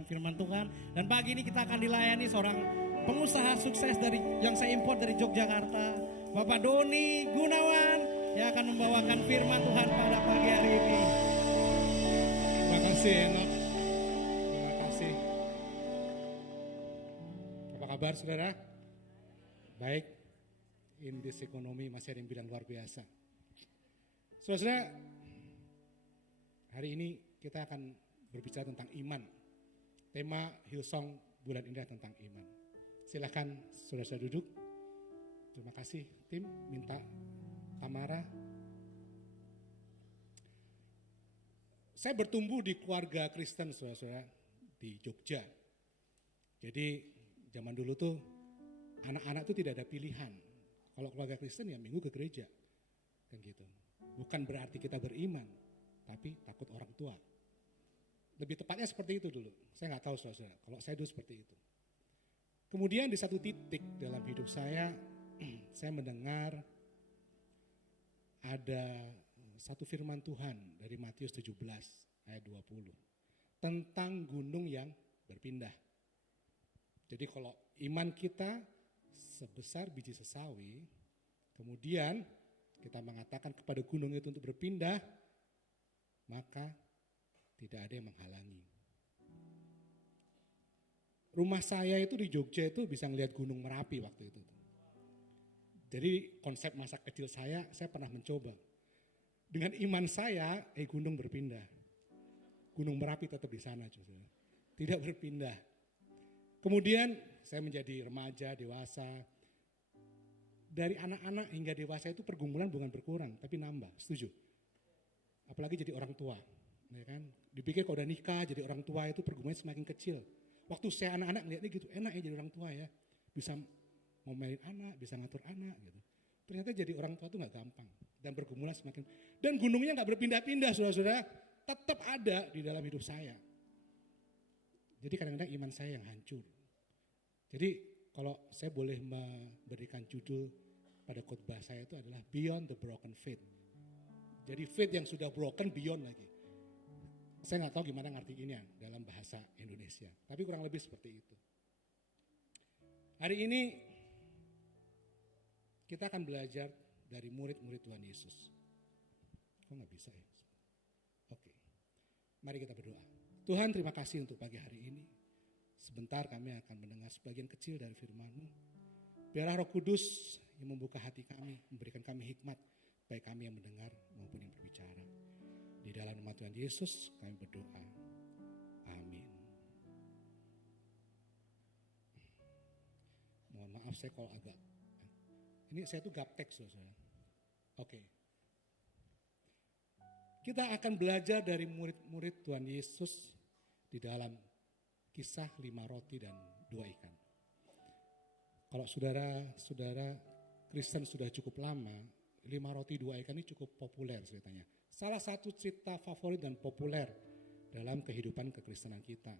Firman Tuhan. Dan pagi ini kita akan dilayani seorang pengusaha sukses yang saya import dari Yogyakarta, Bapak Doni Gunawan, yang akan membawakan firman Tuhan pada pagi hari ini. Terima kasih Enoch. Terima kasih. Apa kabar saudara? Baik. Indeks ekonomi masih ada yang bilang luar biasa. Saudara, hari ini kita akan berbicara tentang iman. Tema Hillsong bulan ini tentang iman. Silakan saudara-saudara duduk. Terima kasih tim, minta Tamara. Saya bertumbuh di keluarga Kristen saudara-saudara di Jogja. Jadi zaman dulu tuh anak-anak tuh tidak ada pilihan. Kalau keluarga Kristen ya minggu ke gereja. Kan gitu. Bukan berarti kita beriman, tapi takut orang tua. Lebih tepatnya seperti itu dulu. Saya nggak tahu saudara. Kalau saya dulu seperti itu. Kemudian di satu titik dalam hidup saya mendengar ada satu firman Tuhan dari Matius 17 ayat 20 tentang gunung yang berpindah. Jadi kalau iman kita sebesar biji sesawi, kemudian kita mengatakan kepada gunung itu untuk berpindah, maka tidak ada yang menghalangi. Rumah saya itu di Jogja itu bisa ngelihat gunung Merapi waktu itu. Jadi konsep masa kecil saya pernah mencoba. Dengan iman saya, gunung berpindah. Gunung Merapi tetap di sana, tidak berpindah. Kemudian saya menjadi remaja, dewasa. Dari anak-anak hingga dewasa itu pergumulan bukan berkurang, tapi nambah, setuju? Apalagi jadi orang tua. Ya kan? Dipikir kalau udah nikah jadi orang tua itu pergumulan semakin kecil. Waktu saya anak-anak ngeliatnya gitu, enak ya jadi orang tua ya. Bisa ngomelin anak, bisa ngatur anak gitu. Ternyata jadi orang tua itu gak gampang. Dan pergumulan semakin, dan gunungnya gak berpindah-pindah saudara-saudara. Tetap ada di dalam hidup saya. Jadi kadang-kadang iman saya yang hancur. Jadi kalau saya boleh memberikan judul pada khotbah saya itu adalah Beyond the Broken Faith. Jadi faith yang sudah broken beyond lagi. Saya nggak tahu gimana ngartiinnya dalam bahasa Indonesia, tapi kurang lebih seperti itu. Hari ini kita akan belajar dari murid-murid Tuhan Yesus. Kok nggak bisa ya? Oke, mari kita berdoa. Tuhan, terima kasih untuk pagi hari ini. Sebentar kami akan mendengar sebagian kecil dari firman-Mu. Biarlah Roh Kudus yang membuka hati kami, memberikan kami hikmat, baik kami yang mendengar maupun yang berbicara. Di dalam nama Tuhan Yesus kami berdoa. Amin. Mohon maaf saya kalau agak, ini saya tuh gaptek saudara. Oke. Kita akan belajar dari murid-murid Tuhan Yesus di dalam kisah 5 roti dan 2 ikan. Kalau saudara Kristen sudah cukup lama, 5 roti 2 ikan ini cukup populer ceritanya. Salah satu cerita favorit dan populer dalam kehidupan kekristenan kita.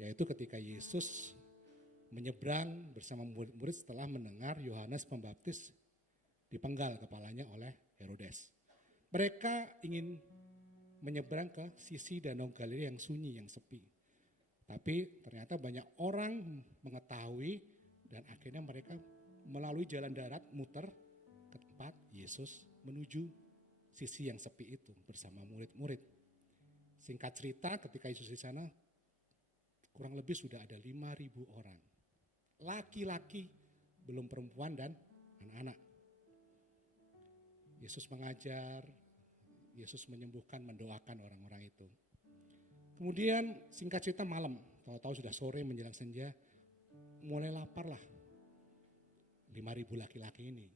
Yaitu ketika Yesus menyeberang bersama murid-murid setelah mendengar Yohanes Pembaptis dipenggal kepalanya oleh Herodes. Mereka ingin menyeberang ke sisi Danau Galilea yang sunyi, yang sepi. Tapi ternyata banyak orang mengetahui dan akhirnya mereka melalui jalan darat muter ke tempat Yesus menuju sisi yang sepi itu bersama murid-murid. Singkat cerita ketika Yesus di sana kurang lebih sudah ada 5.000 orang. Laki-laki, belum perempuan dan anak-anak. Yesus mengajar, Yesus menyembuhkan, mendoakan orang-orang itu. Kemudian singkat cerita malam, tahu-tahu sudah sore menjelang senja, mulai lapar lah 5.000 laki-laki ini.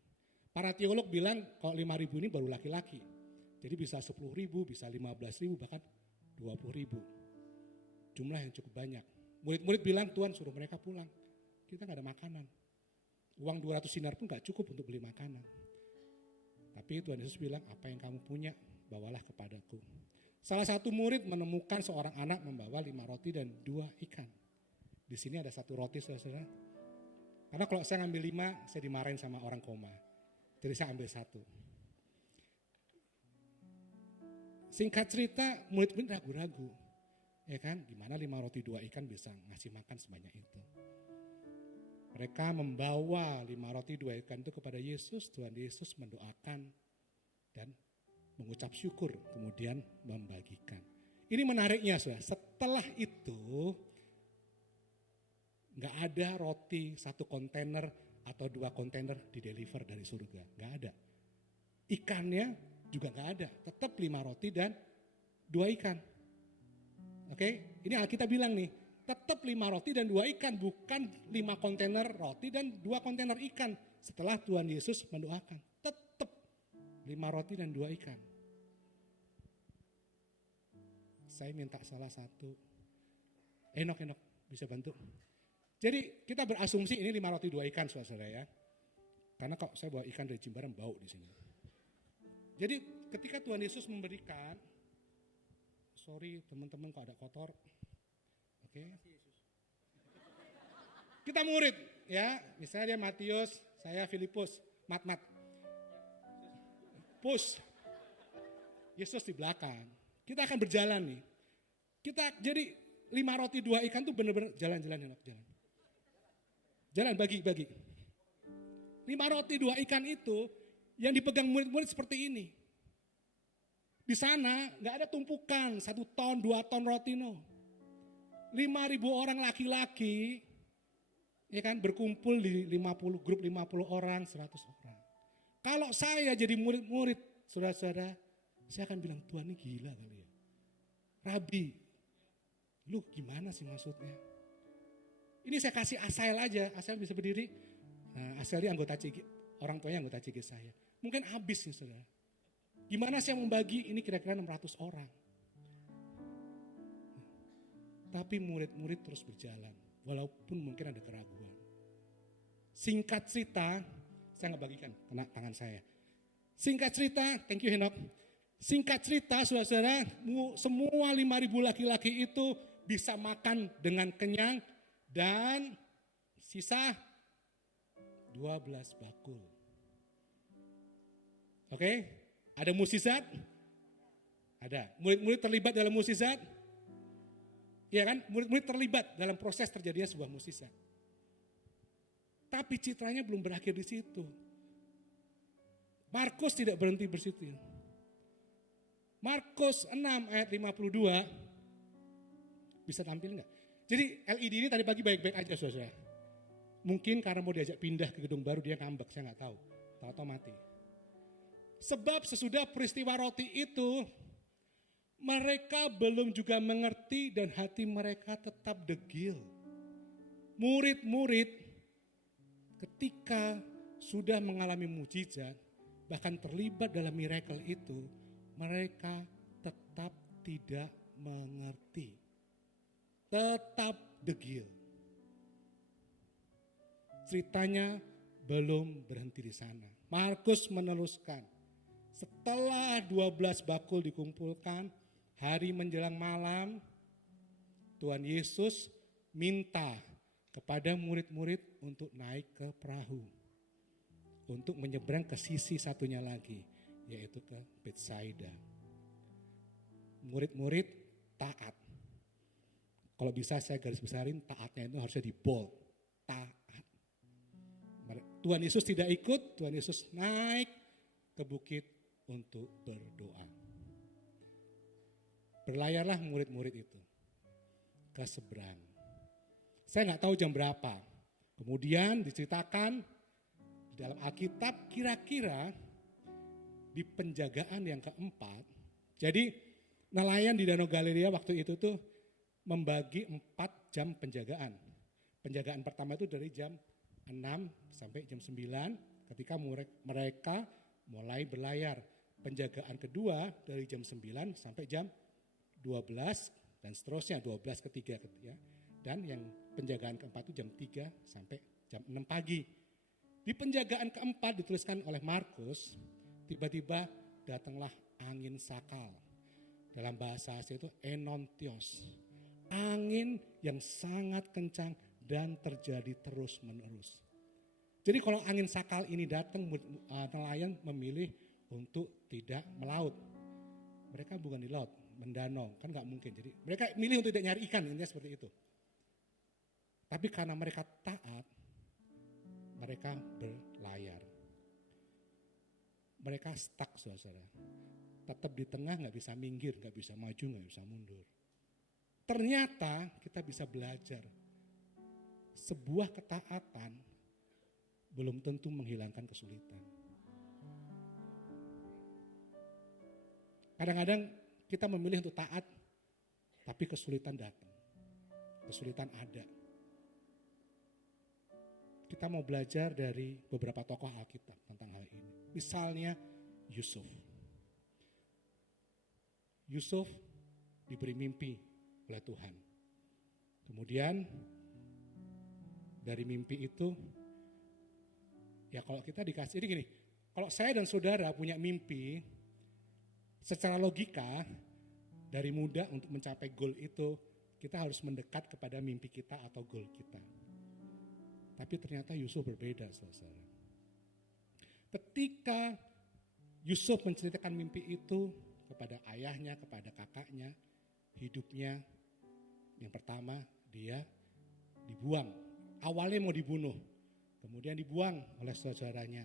Para teolog bilang kalau 5.000 ini baru laki-laki. Jadi bisa 10.000, bisa 15.000, bahkan 20.000. Jumlah yang cukup banyak. Murid-murid bilang Tuhan suruh mereka pulang. Kita gak ada makanan. Uang 200 dinar pun gak cukup untuk beli makanan. Tapi Tuhan Yesus bilang apa yang kamu punya bawalah kepadaku. Salah satu murid menemukan seorang anak membawa 5 roti dan 2 ikan. Di sini ada 1 roti saudara. Karena kalau saya ngambil 5, saya dimarahin sama orang koma. Jadi saya ambil 1. Singkat cerita, murid-murid ragu-ragu. Ya kan, gimana 5 roti 2 ikan bisa ngasih makan sebanyak itu. Mereka membawa 5 roti 2 ikan itu kepada Yesus, Tuhan Yesus mendoakan dan mengucap syukur, kemudian membagikan. Ini menariknya, saudara, setelah itu gak ada roti 1 kontainer atau 2 kontainer di-deliver dari surga, gak ada. Ikannya juga gak ada, tetap 5 roti dan 2 ikan. Oke, ini Alkitab bilang nih, tetap 5 roti dan 2 ikan, bukan 5 kontainer roti dan 2 kontainer ikan. Setelah Tuhan Yesus mendoakan, tetap 5 roti dan 2 ikan. Saya minta salah satu, Enok bisa bantu. Jadi kita berasumsi ini 5 roti 2 ikan, saudara ya. Karena kok saya bawa ikan dari Jimbaran bau di sini. Jadi ketika Tuhan Yesus memberikan, sorry teman-teman kok ada kotor. Oke. Kita murid ya, misalnya dia Matius, saya Filipus, Mat. Push. Yesus di belakang. Kita akan berjalan nih. Kita jadi 5 roti 2 ikan tuh benar-benar jalan. Jalan bagi. 5 roti 2 ikan itu yang dipegang murid-murid seperti ini. Di sana nggak ada tumpukan 1 ton, 2 ton roti, no. 5.000 orang laki-laki, ya kan, berkumpul di 50 grup 50 orang, 100 orang. Kalau saya jadi murid-murid, saudara-saudara, saya akan bilang, Tuhan ini gila kali ya. Rabi, lu gimana sih maksudnya? Ini saya kasih Asael aja, Asael bisa berdiri. Nah, Asael ini anggota CG, orang tuanya anggota CG saya. Mungkin habis nih saudara. Gimana sih yang membagi ini kira-kira 600 orang. Tapi murid-murid terus berjalan, walaupun mungkin ada keraguan. Singkat cerita, saya nggak bagikan, kena tangan saya. Singkat cerita, thank you Henok. Singkat cerita, saudara-saudara, semua 5.000 laki-laki itu bisa makan dengan kenyang dan sisa 12 bakul. Oke? Ada mukjizat? Ada. Murid-murid terlibat dalam mukjizat? Ya kan? Murid-murid terlibat dalam proses terjadinya sebuah mukjizat. Tapi citranya belum berakhir di situ. Markus tidak berhenti di situ. Markus 6 ayat 52. Bisa tampil enggak? Jadi LED ini tadi pagi baik-baik aja saudara. Mungkin karena mau diajak pindah ke gedung baru dia ngambek, saya nggak tahu. Tahu-tahu mati. Sebab sesudah peristiwa roti itu, mereka belum juga mengerti dan hati mereka tetap degil. Murid-murid ketika sudah mengalami mukjizat, bahkan terlibat dalam miracle itu, mereka tetap tidak mengerti. Tetap degil. Ceritanya belum berhenti di sana. Markus meneruskan. Setelah 12 bakul dikumpulkan, hari menjelang malam, Tuhan Yesus minta kepada murid-murid untuk naik ke perahu. Untuk menyeberang ke sisi satunya lagi, yaitu ke Betsaida. Murid-murid taat. Kalau bisa saya garis besarin, taatnya itu harusnya di bold. Taat. Tuhan Yesus tidak ikut, Tuhan Yesus naik ke bukit untuk berdoa. Berlayarlah murid-murid itu ke seberang. Saya nggak tahu jam berapa. Kemudian diceritakan di dalam Alkitab kira-kira di penjagaan yang keempat. Jadi nelayan di Danau Galilea waktu itu tuh membagi 4 jam penjagaan. Penjagaan pertama itu dari jam 6 sampai jam 9 ketika mereka mulai berlayar. Penjagaan kedua dari jam 9 sampai jam 12 dan seterusnya 12 ketiga ya. Dan yang penjagaan keempat itu jam 3 sampai jam 6 pagi. Di penjagaan keempat dituliskan oleh Markus, tiba-tiba datanglah angin sakal. Dalam bahasa Asia itu enontios. Angin yang sangat kencang dan terjadi terus menerus. Jadi kalau angin sakal ini datang, nelayan memilih untuk tidak melaut. Mereka bukan di laut, mendanau, kan nggak mungkin. Jadi mereka milih untuk tidak nyari ikan, intinya seperti itu. Tapi karena mereka taat, mereka berlayar. Mereka stuck, saudara. Tetap di tengah, nggak bisa minggir, nggak bisa maju, nggak bisa mundur. Ternyata kita bisa belajar. Sebuah ketaatan belum tentu menghilangkan kesulitan. Kadang-kadang kita memilih untuk taat, tapi kesulitan datang. Kesulitan ada. Kita mau belajar dari beberapa tokoh Alkitab tentang hal ini. Misalnya Yusuf. Yusuf diberi mimpi oleh Tuhan. Kemudian dari mimpi itu, ya kalau kita dikasih, ini gini, kalau saya dan saudara punya mimpi, secara logika, dari muda untuk mencapai goal itu, kita harus mendekat kepada mimpi kita atau goal kita. Tapi ternyata Yusuf berbeda, saudara. Ketika Yusuf menceritakan mimpi itu kepada ayahnya, kepada kakaknya, hidupnya yang pertama dia dibuang. Awalnya mau dibunuh, kemudian dibuang oleh saudaranya.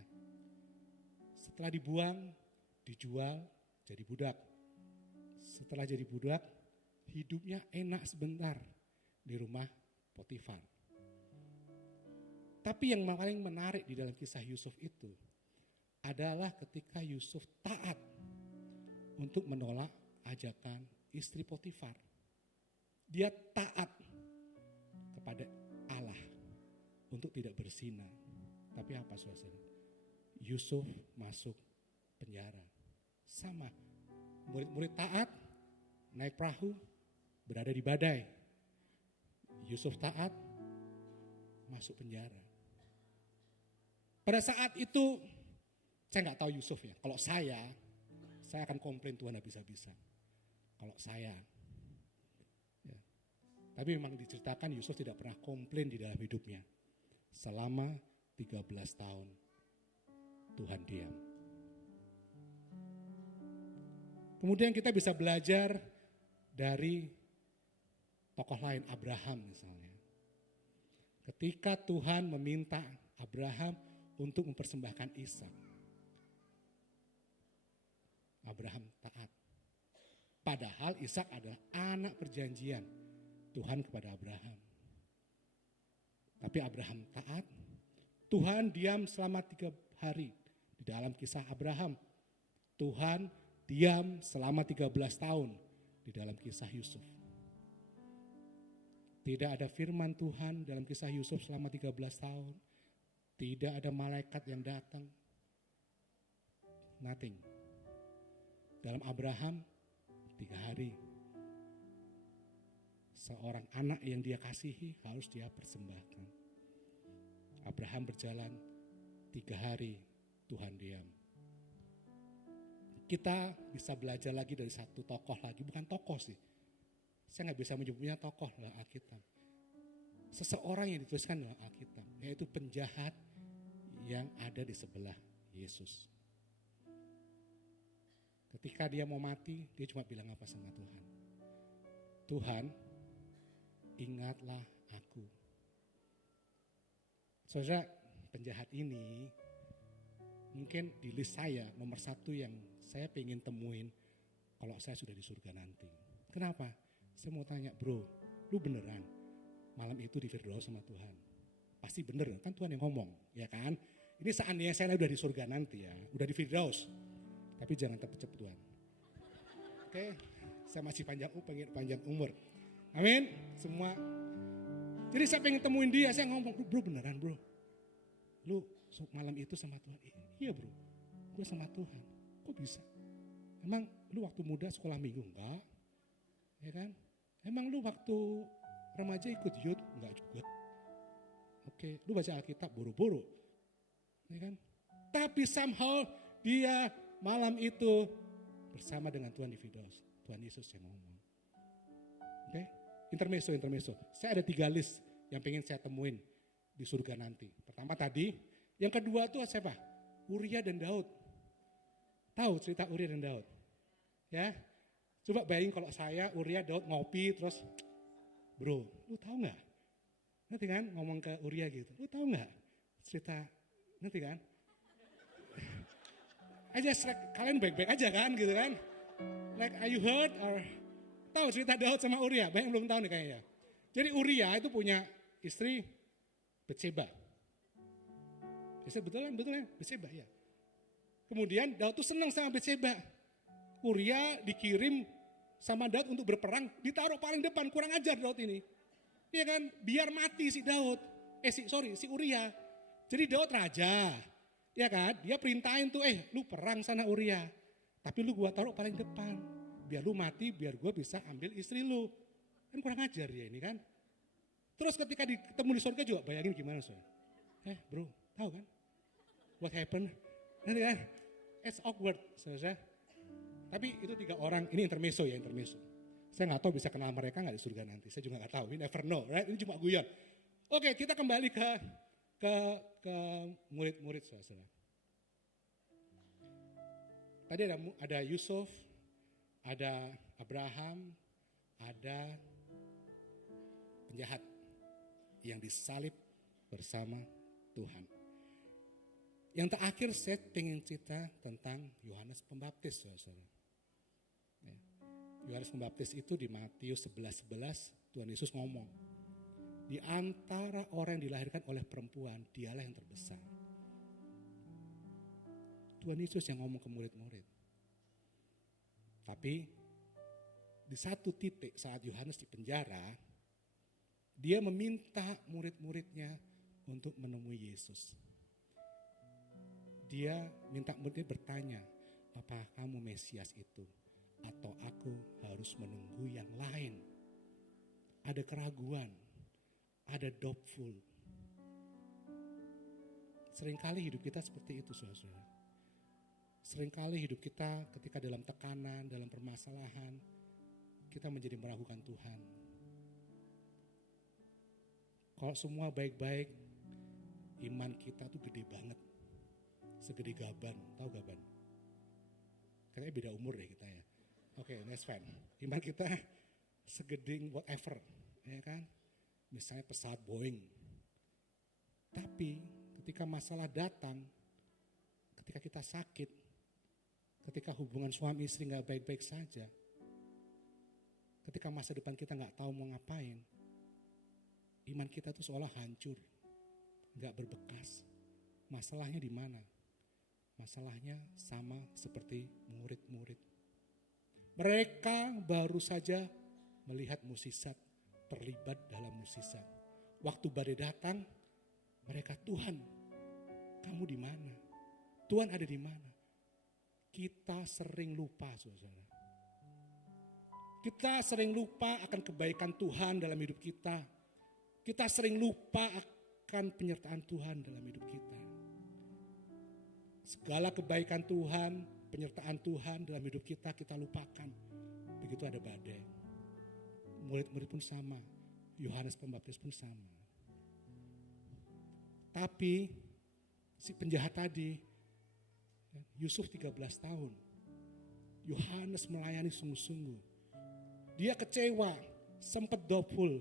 Setelah dibuang, dijual jadi budak. Setelah jadi budak, hidupnya enak sebentar di rumah Potifar. Tapi yang paling menarik di dalam kisah Yusuf itu adalah ketika Yusuf taat untuk menolak ajakan istri Potifar. Dia taat kepada Allah untuk tidak berzina. Tapi apa saudara? Yusuf masuk penjara. Sama, murid-murid taat naik perahu berada di badai. Yusuf taat masuk penjara. Pada saat itu, saya nggak tahu Yusuf ya. Kalau saya akan komplain Tuhan habis-habisan. Kalau saya. Ya. Tapi memang diceritakan Yusuf tidak pernah komplain di dalam hidupnya. Selama 13 tahun Tuhan diam. Kemudian kita bisa belajar dari tokoh lain, Abraham misalnya. Ketika Tuhan meminta Abraham untuk mempersembahkan Ishak, Abraham taat. Padahal Ishak adalah anak perjanjian Tuhan kepada Abraham. Tapi Abraham taat. Tuhan diam selama 3 hari di dalam kisah Abraham. Tuhan diam selama 13 tahun di dalam kisah Yusuf. Tidak ada firman Tuhan dalam kisah Yusuf selama 13 tahun. Tidak ada malaikat yang datang. Nothing. Dalam Abraham 3 hari. Seorang anak yang dia kasihi harus dia persembahkan. Abraham berjalan 3 hari, Tuhan diam. Kita bisa belajar lagi dari satu tokoh lagi, bukan tokoh sih. Saya nggak bisa menyebutnya tokoh dalam Alkitab. Seseorang yang dituliskan dalam Alkitab, yaitu penjahat yang ada di sebelah Yesus. Ketika dia mau mati, dia cuma bilang apa sama Tuhan? Tuhan, ingatlah aku. Saudara, penjahat ini mungkin di list saya nomor 1 yang saya pengen temuin kalau saya sudah di surga nanti. Kenapa? Saya mau tanya, bro, lu beneran malam itu di Firdaus sama Tuhan? Pasti bener, kan Tuhan yang ngomong, ya kan? Ini seandainya saya udah di surga nanti ya, udah di Firdaus. Tapi jangan cepet-cepet Tuhan. Oke, saya masih panjang umur. Amin, semua. Jadi saya pengen temuin dia, saya ngomong, bro beneran bro. Lu malam itu sama Tuhan? Iya bro, gue sama Tuhan. Kok bisa? Emang lu waktu muda sekolah minggu? Enggak. Ya kan? Emang lu waktu remaja ikut youth? Enggak juga. Oke, lu baca Alkitab buru-buru. Ya kan? Tapi somehow dia malam itu bersama dengan Tuhan di Firdaus. Tuhan Yesus yang ngomong. Oke, intermezzo. Saya ada 3 list yang pengen saya temuin di surga nanti. Pertama tadi, yang kedua tuh siapa? Uria dan Daud. Tahu cerita Uria dan Daud? Ya, Coba bayangin kalau saya, Uria, Daud ngopi terus, bro, lu tahu nggak? Nanti kan ngomong ke Uria gitu, lu tahu nggak cerita, nanti kan? Aja kalian baik-baik aja kan gitu kan? Like are you heard or tahu cerita Daud sama Uria? Banyak yang belum tahu nih kayaknya. Jadi Uria itu punya istri Betseba. Betul ya? Betseba ya. Kemudian Daud tuh senang sama Betseba. Uria dikirim sama Daud untuk berperang, ditaruh paling depan, kurang ajar Daud ini. Iya kan, biar mati si Daud. Si Uria. Jadi Daud raja. Ya kan, dia perintahin tuh, lu perang sana Uria. Tapi lu gua taruh paling depan. Biar lu mati, biar gua bisa ambil istri lu. Kan kurang ajar dia ini kan. Terus ketika ketemu di surga juga, bayangin gimana soalnya. Bro, tahu kan? What happened? Nanti kan, it's awkward saudara. Tapi itu 3 orang, ini intermezzo. Saya nggak tahu bisa kenal mereka nggak di surga nanti. Saya juga nggak tahu, we never know, right? Ini cuma guyon. Oke, kita kembali ke murid-murid saudara. Tadi ada Yusuf, ada Abraham, ada penjahat yang disalib bersama Tuhan. Yang terakhir saya ingin cerita tentang Yohanes Pembaptis saudara. Yohanes Pembaptis itu di Matius 11:11 Tuhan Yesus ngomong, di antara orang yang dilahirkan oleh perempuan, dialah yang terbesar. Tuhan Yesus yang ngomong ke murid-murid. Tapi di satu titik saat Yohanes di penjara, dia meminta murid-muridnya untuk menemui Yesus. Dia minta muridnya bertanya, apa kamu Mesias itu? Atau aku harus menunggu yang lain? Ada keraguan, ada doubtful. Seringkali hidup kita seperti itu saudara. Seringkali hidup kita ketika dalam tekanan, dalam permasalahan, kita menjadi meragukan Tuhan. Kalau semua baik-baik, iman kita tuh gede banget. Segede gaban, tahu gaban? Kayaknya beda umur deh kita ya. Oke, that's fine. Iman kita segede whatever, ya kan? Misalnya pesawat Boeing. Tapi ketika masalah datang, ketika kita sakit, ketika hubungan suami istri gak baik-baik saja, ketika masa depan kita gak tahu mau ngapain, iman kita tuh seolah hancur, gak berbekas. Masalahnya di mana? Masalahnya sama seperti murid-murid. Mereka baru saja melihat mukjizat, terlibat dalam mukjizat. Waktu badai datang, mereka, Tuhan, kamu di mana? Tuhan ada di mana? Kita sering lupa, saudara. Kita sering lupa akan kebaikan Tuhan dalam hidup kita. Kita sering lupa akan penyertaan Tuhan dalam hidup kita. Segala kebaikan Tuhan, penyertaan Tuhan dalam hidup kita, kita lupakan. Begitu ada badai. Murid-murid pun sama. Yohanes Pembaptis pun sama. Tapi si penjahat tadi, Yusuf 13 tahun. Yohanes melayani sungguh-sungguh. Dia kecewa, sempat doubtful.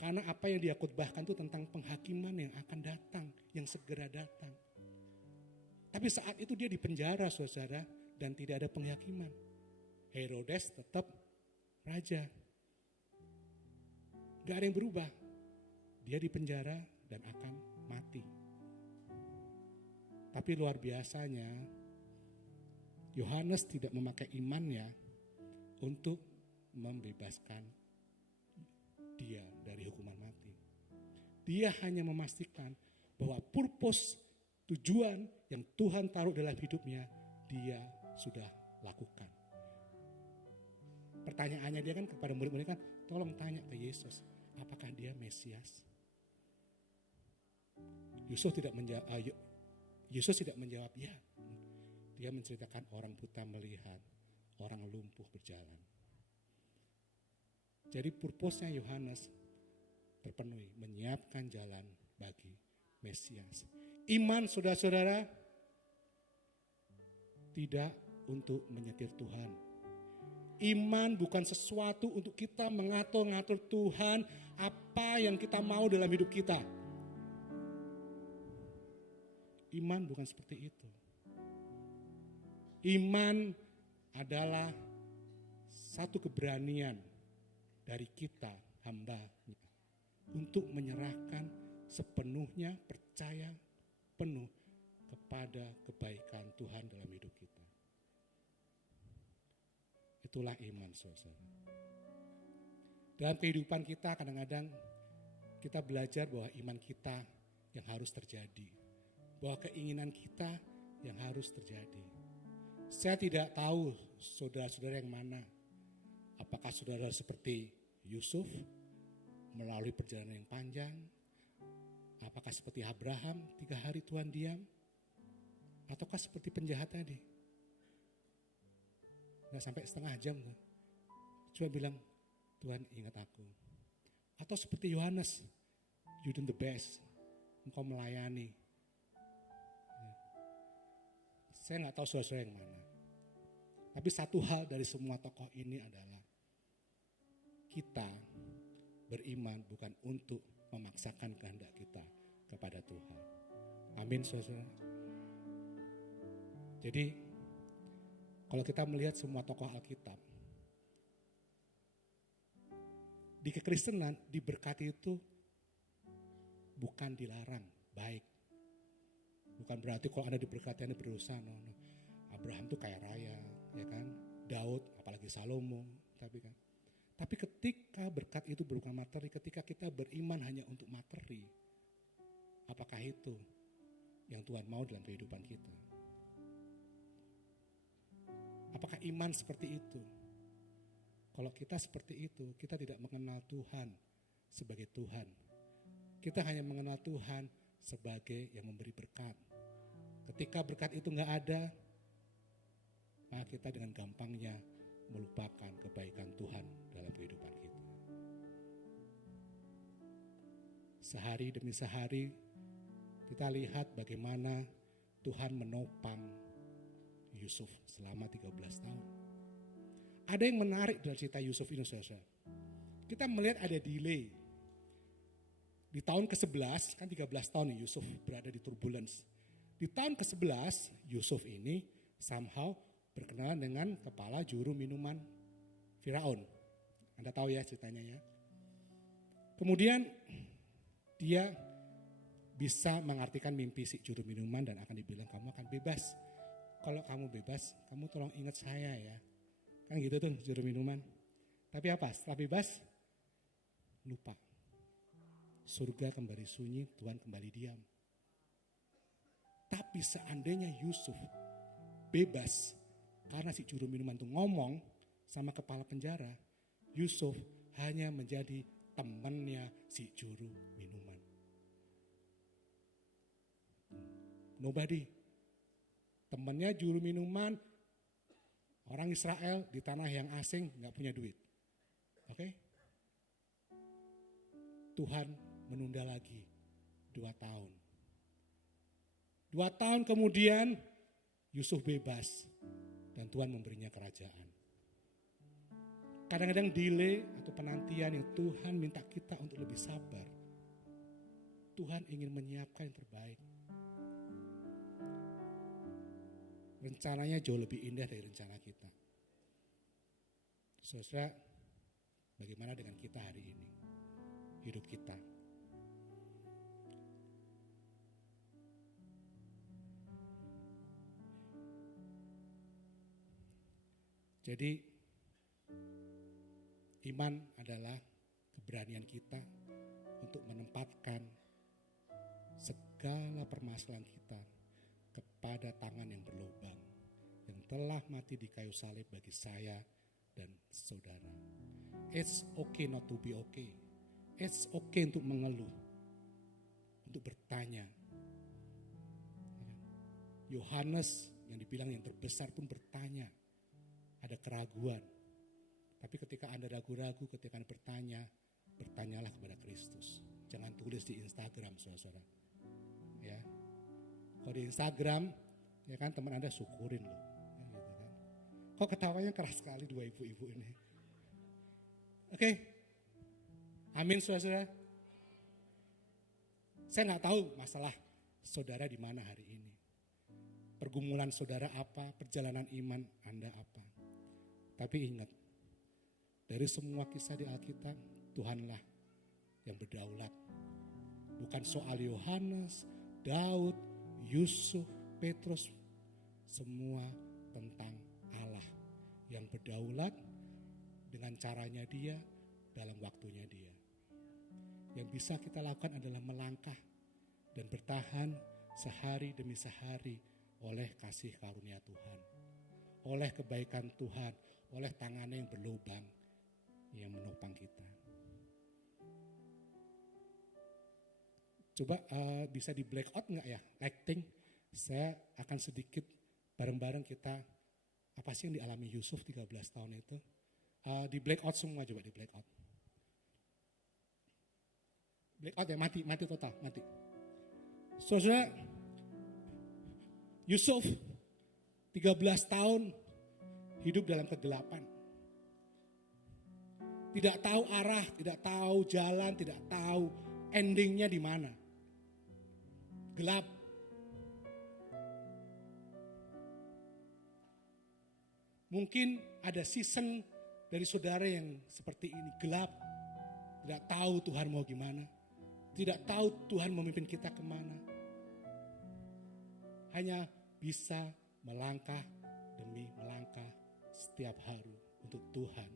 Karena apa yang dia khotbahkan itu tentang penghakiman yang akan datang, yang segera datang. Tapi saat itu dia dipenjara, saudara, dan tidak ada penghakiman. Herodes tetap raja. Gak ada yang berubah. Dia dipenjara dan akan mati. Tapi luar biasanya, Yohanes tidak memakai imannya untuk membebaskan dia dari hukuman mati. Dia hanya memastikan bahwa purpose, tujuan yang Tuhan taruh dalam hidupnya, dia sudah lakukan. Pertanyaannya dia kan kepada murid-murid kan, tolong tanya ke Yesus, apakah dia Mesias? Yesus tidak menjawab ya. Dia menceritakan orang buta melihat, orang lumpuh berjalan. Jadi purpose-nya Yohanes terpenuhi, menyiapkan jalan bagi Mesias. Iman saudara-saudara tidak untuk menyetir Tuhan. Iman bukan sesuatu untuk kita mengatur-ngatur Tuhan apa yang kita mau dalam hidup kita. Iman bukan seperti itu. Iman adalah satu keberanian dari kita hamba-Nya untuk menyerahkan sepenuhnya, percaya penuh kepada kebaikan Tuhan dalam hidup kita. Itulah iman, saudara. Dalam kehidupan kita kadang-kadang kita belajar bahwa iman kita yang harus terjadi. Bahwa keinginan kita yang harus terjadi. Saya tidak tahu saudara-saudara yang mana. Apakah saudara seperti Yusuf melalui perjalanan yang panjang? Apakah seperti Abraham 3 hari Tuhan diam? Ataukah seperti penjahat tadi? Gak sampai setengah jam tuh. Cuma bilang, Tuhan ingat aku. Atau seperti Yohanes, you doing the best. Engkau melayani. Saya gak tahu saudara yang mana. Tapi satu hal dari semua tokoh ini adalah kita beriman bukan untuk memaksakan kehendak kita kepada Tuhan. Amin, saudara. Jadi kalau kita melihat semua tokoh Alkitab, di kekristenan diberkati itu bukan dilarang, baik. Bukan berarti kalau Anda diberkati Anda berdosa. No. Abraham itu kaya raya, ya kan? Daud, apalagi Salomo, tapi ketika berkat itu berupa materi, ketika kita beriman hanya untuk materi, apakah itu yang Tuhan mau dalam kehidupan kita? Apakah iman seperti itu? Kalau kita seperti itu, kita tidak mengenal Tuhan sebagai Tuhan. Kita hanya mengenal Tuhan sebagai yang memberi berkat. Ketika berkat itu gak ada, maka kita dengan gampangnya melupakan kebaikan Tuhan dalam kehidupan kita. Sehari demi sehari, kita lihat bagaimana Tuhan menopang Yusuf selama 13 tahun. Ada yang menarik dari cerita Yusuf ini, saudara. Kita melihat ada delay. Di tahun ke-11, kan 13 tahun nih Yusuf berada di turbulence. Di tahun ke-11, Yusuf ini somehow berkenalan dengan kepala juru minuman Firaun. Anda tahu ya ceritanya ya. Kemudian dia bisa mengartikan mimpi si juru minuman dan akan dibilang kamu akan bebas. Kalau kamu bebas, kamu tolong ingat saya ya. Kan gitu tuh juru minuman. Tapi apa? Setelah bebas, lupa. Surga kembali sunyi, Tuhan kembali diam. Tapi seandainya Yusuf bebas, karena si juru minuman itu ngomong sama kepala penjara, Yusuf hanya menjadi temannya si juru minuman. Nobody. Temannya juru minuman, orang Israel di tanah yang asing gak punya duit. Oke? Tuhan menunda lagi 2 tahun. 2 tahun kemudian Yusuf bebas dan Tuhan memberinya kerajaan. Kadang-kadang delay atau penantian yang Tuhan minta kita untuk lebih sabar. Tuhan ingin menyiapkan yang terbaik. Rencananya jauh lebih indah dari rencana kita. Saudara, bagaimana dengan kita hari ini? Hidup kita. Jadi, iman adalah keberanian kita untuk menempatkan segala permasalahan kita kepada tangan yang berlubang, yang telah mati di kayu salib bagi saya dan saudara. It's okay not to be okay. It's okay untuk mengeluh, untuk bertanya. Yohanes yang dibilang yang terbesar pun bertanya. Ada keraguan. Tapi ketika Anda ragu-ragu, ketika Anda bertanya, bertanyalah kepada Kristus. Jangan tulis di Instagram, saudara-saudara. Ya. Kalau di Instagram, ya kan teman Anda syukurin loh. Ya gitu kan. Kok ketawanya keras sekali dua ibu-ibu ini. Oke. Amin saudara-saudara. Saya nggak tahu masalah saudara di mana hari ini. Pergumulan saudara apa, perjalanan iman Anda apa. Tapi ingat, dari semua kisah di Alkitab, Tuhanlah yang berdaulat. Bukan soal Yohanes, Daud, Yusuf, Petrus. Semua tentang Allah yang berdaulat dengan caranya dia, dalam waktunya dia. Yang bisa kita lakukan adalah melangkah dan bertahan sehari demi sehari oleh kasih karunia Tuhan. Oleh kebaikan Tuhan, oleh tangannya yang berlubang yang menopang kita. Coba bisa di blackout nggak ya, lighting? Saya akan sedikit bareng-bareng kita, apa sih yang dialami Yusuf 13 tahun itu. Di blackout semua, coba di blackout. Blackout ya, mati total, mati. Saudara, Yusuf 13 tahun hidup dalam kegelapan. Tidak tahu arah, tidak tahu jalan, tidak tahu endingnya di mana. Gelap. Mungkin ada season dari saudara yang seperti ini, gelap. Tidak tahu Tuhan mau gimana. Tidak tahu Tuhan memimpin kita kemana. Hanya bisa melangkah demi melangkah setiap hari untuk Tuhan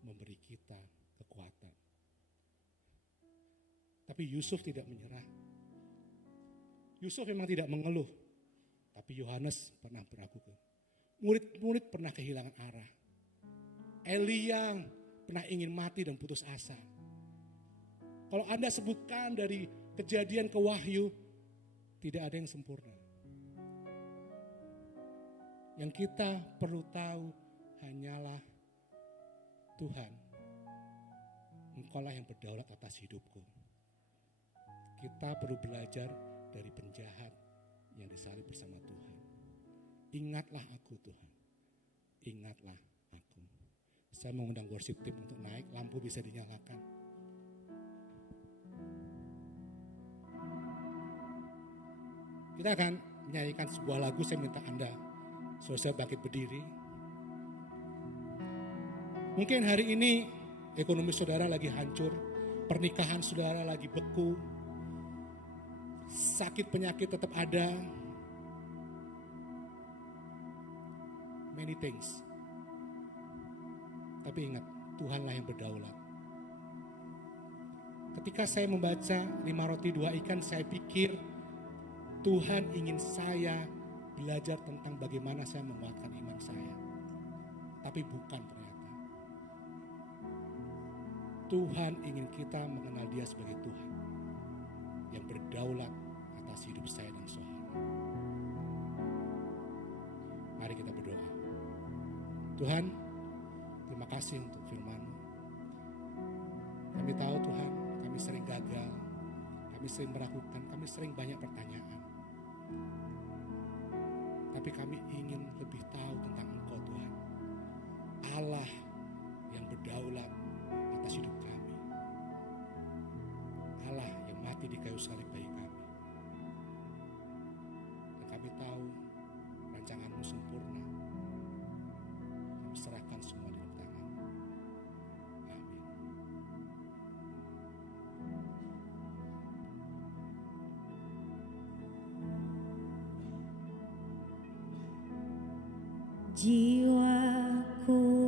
memberi kita kekuatan. Tapi Yusuf tidak menyerah. Yusuf memang tidak mengeluh. Tapi Yohanes pernah beragukan. Murid-murid pernah kehilangan arah. Elia pernah ingin mati dan putus asa. Kalau Anda sebutkan dari Kejadian ke Wahyu, tidak ada yang sempurna. Yang kita perlu tahu hanyalah Tuhan, Engkaulah yang berdaulat atas hidupku. Kita perlu belajar dari penjahat yang disalib bersama Tuhan. Ingatlah aku Tuhan, ingatlah aku. Saya mengundang worship team untuk naik, lampu bisa dinyalakan. Kita akan menyanyikan sebuah lagu, saya minta Anda saudara bangkit berdiri. Mungkin hari ini ekonomi saudara lagi hancur, pernikahan saudara lagi beku, sakit penyakit tetap ada, many things. Tapi ingat, Tuhanlah yang berdaulat. Ketika saya membaca 5 roti 2 ikan, saya pikir Tuhan ingin saya belajar tentang bagaimana saya menguatkan iman saya. Tapi bukan ternyata. Tuhan ingin kita mengenal Dia sebagai Tuhan yang berdaulat atas hidup saya dan saudara. Mari kita berdoa. Tuhan, terima kasih untuk firman-Mu. Kami tahu Tuhan, kami sering gagal, kami sering meragukan, kami sering banyak pertanyaan. Tapi kami ingin lebih tahu tentang Engkau Tuhan. Allah yang berdaulat atas hidup kami. Allah yang mati di kayu salib bagi kami. Dan kami tahu rancangan-Mu sempurna. Kami serahkan semua di dalam tangan-Mu. Amin. Jiwaku